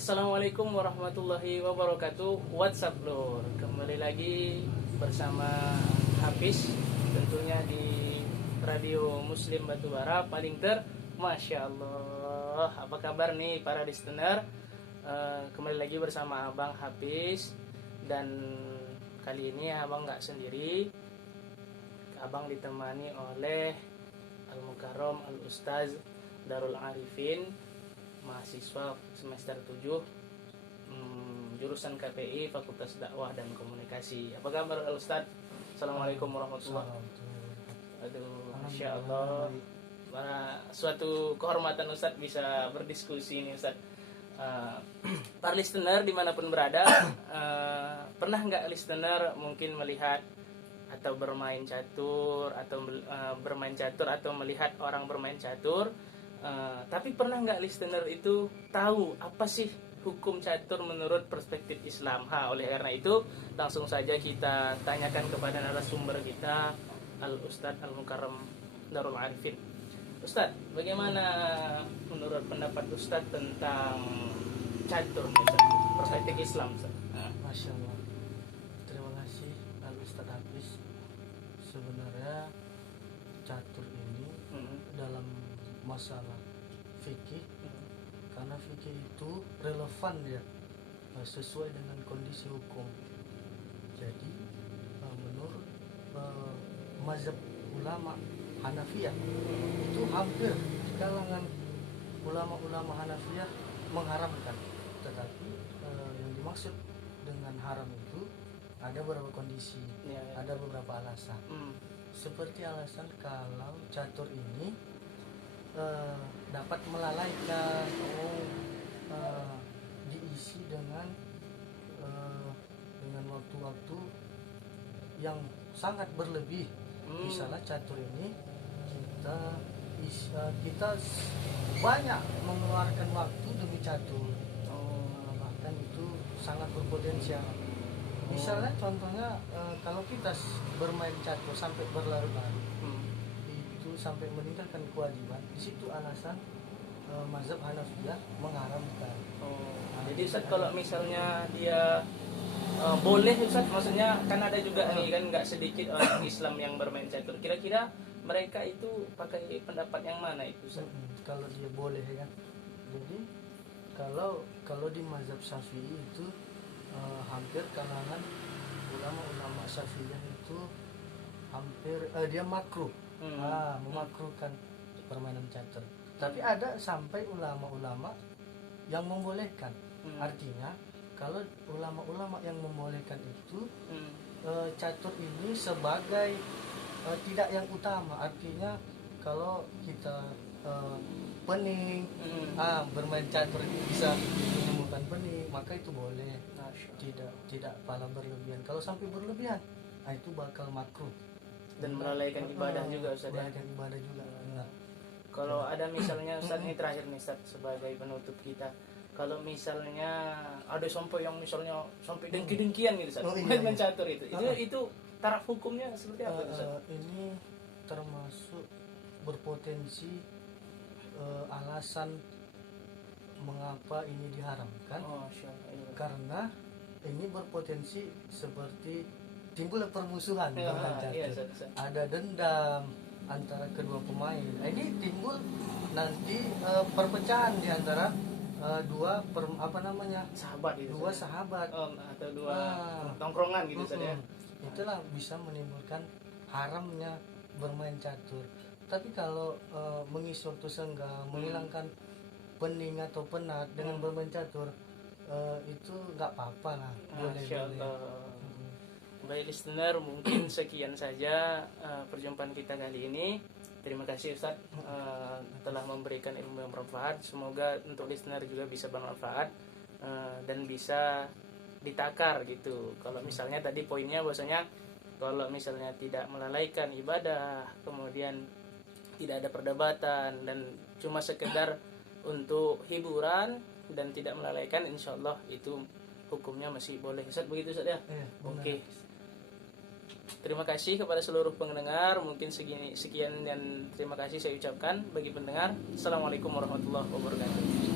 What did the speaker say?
Assalamualaikum warahmatullahi wabarakatuh. What's up lor? Kembali lagi bersama Hafiz, tentunya di Radio Muslim Batubara paling Masya Allah. Apa kabar nih para listener? Kembali lagi bersama Abang Hafiz. Dan kali ini Abang nggak sendiri. Abang ditemani oleh Al-Mukarram Al-Ustaz Darul Arifin, mahasiswa semester 7, jurusan KPI Fakultas Dakwah dan Komunikasi. Apa kabar Ustaz? Assalamualaikum warahmatullahi wabarakatuh. Aduh, Masya Allah. Suatu kehormatan Ustaz bisa berdiskusi ini Ustaz. Para listener dimanapun berada, pernah nggak listener mungkin melihat atau bermain catur atau melihat orang bermain catur? Tapi pernah nggak listener itu tahu apa sih hukum catur menurut perspektif Islam? Oleh karena itu langsung saja kita tanyakan kepada narasumber kita, Al-Ustadz Al-Mukarram Darul Arifin. Ustadz, bagaimana menurut pendapat Ustadz tentang catur, Ustadz? Perspektif Islam, Ustadz? Masya Allah. Terima kasih Al-Ustadz Hafiz. Sebenarnya catur ini dalam masalah fikih, karena fikih itu relevan ya, sesuai dengan kondisi hukum. Jadi menurut mazhab ulama Hanafiyah itu hampir di kalangan ulama-ulama Hanafiyah mengharamkan, tetapi yang dimaksud dengan haram itu ada beberapa kondisi, ada beberapa alasan. Seperti alasan kalau catur ini dapat melalaikan, diisi dengan waktu-waktu yang sangat berlebih. Misalnya catur ini kita banyak mengeluarkan waktu demi catur, bahkan itu sangat berpotensial. Misalnya contohnya kalau kita bermain catur sampai berlarut-larut, itu sampai meninggalkan kewajiban, di situ alasan mazhab Hanafiyah mengharamkan. Jadi Ustaz, kalau misalnya dia boleh Ustaz, maksudnya kan ada juga nih kan nggak sedikit orang Islam yang bermain catur. Kira-kira mereka itu pakai pendapat yang mana itu Ustaz? Kalau dia boleh ya kan. Jadi kalau di mazhab Syafi'i itu hampir kalangan ulama-ulama Syafi'iyah itu hampir dia makruh, memakruhkan permainan catur. Tapi ada sampai ulama-ulama yang membolehkan. Artinya kalau ulama-ulama yang membolehkan itu catur ini sebagai tidak yang utama. Artinya kalau kita pening, bermain catur ini bisa menemukan pening, maka itu boleh. Tidak pala berlebihan. Kalau sampai berlebihan, itu bakal makruh Dan melalaikan ibadah juga Ustaz. Melalaikan ibadah juga. Kalau ada misalnya Ustaz, ini terakhir nih Ustaz sebagai penutup kita. Kalau misalnya ada sampai yang misalnya sampai dengki-dengkian gitu Ustaz, main catur itu taraf hukumnya seperti apa Ustaz? Ini termasuk berpotensi alasan mengapa ini diharamkan. Karena ini berpotensi seperti timbul permusuhan. Ada dendam antara kedua pemain. Ini timbul nanti perpecahan di antara sahabat gitu, dua sahabat atau dua tongkrongan gitu saja. Itulah bisa menimbulkan haramnya bermain catur. Tapi kalau mengisi waktu senggang, menghilangkan pening atau penat dengan bermain catur, itu nggak apa-apa lah. Boleh. Baik listener, mungkin sekian saja perjumpaan kita kali ini. Terima kasih Ustaz telah memberikan ilmu yang bermanfaat. Semoga untuk listener juga bisa bermanfaat dan bisa ditakar gitu. Kalau misalnya tadi poinnya bahwasanya kalau misalnya tidak melalaikan ibadah, kemudian tidak ada perdebatan dan cuma sekedar untuk hiburan dan tidak melalaikan, insya Allah itu hukumnya masih boleh. Ustaz, begitu Ustaz ya? Oke. Terima kasih kepada seluruh pendengar. Mungkin sekian dan terima kasih saya ucapkan bagi pendengar. Assalamualaikum warahmatullahi wabarakatuh.